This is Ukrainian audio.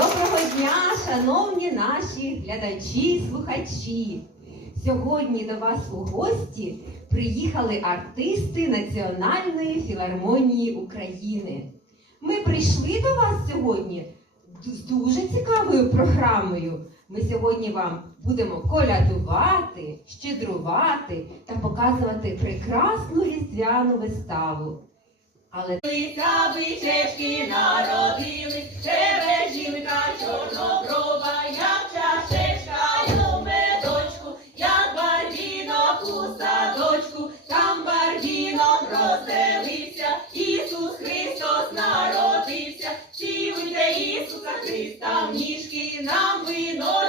Доброго дня, шановні наші глядачі, слухачі. Сьогодні до вас у гості приїхали артисти Національної філармонії України. Ми прийшли до вас сьогодні з дуже цікавою програмою. Ми сьогодні вам будемо колядувати, щедрувати та показувати прекрасну різдвяну виставу. Але садочку, там барвінок розселився, Ісус Христос народився, Чи цілуйте Ісуса Христа в ніжки, нам вино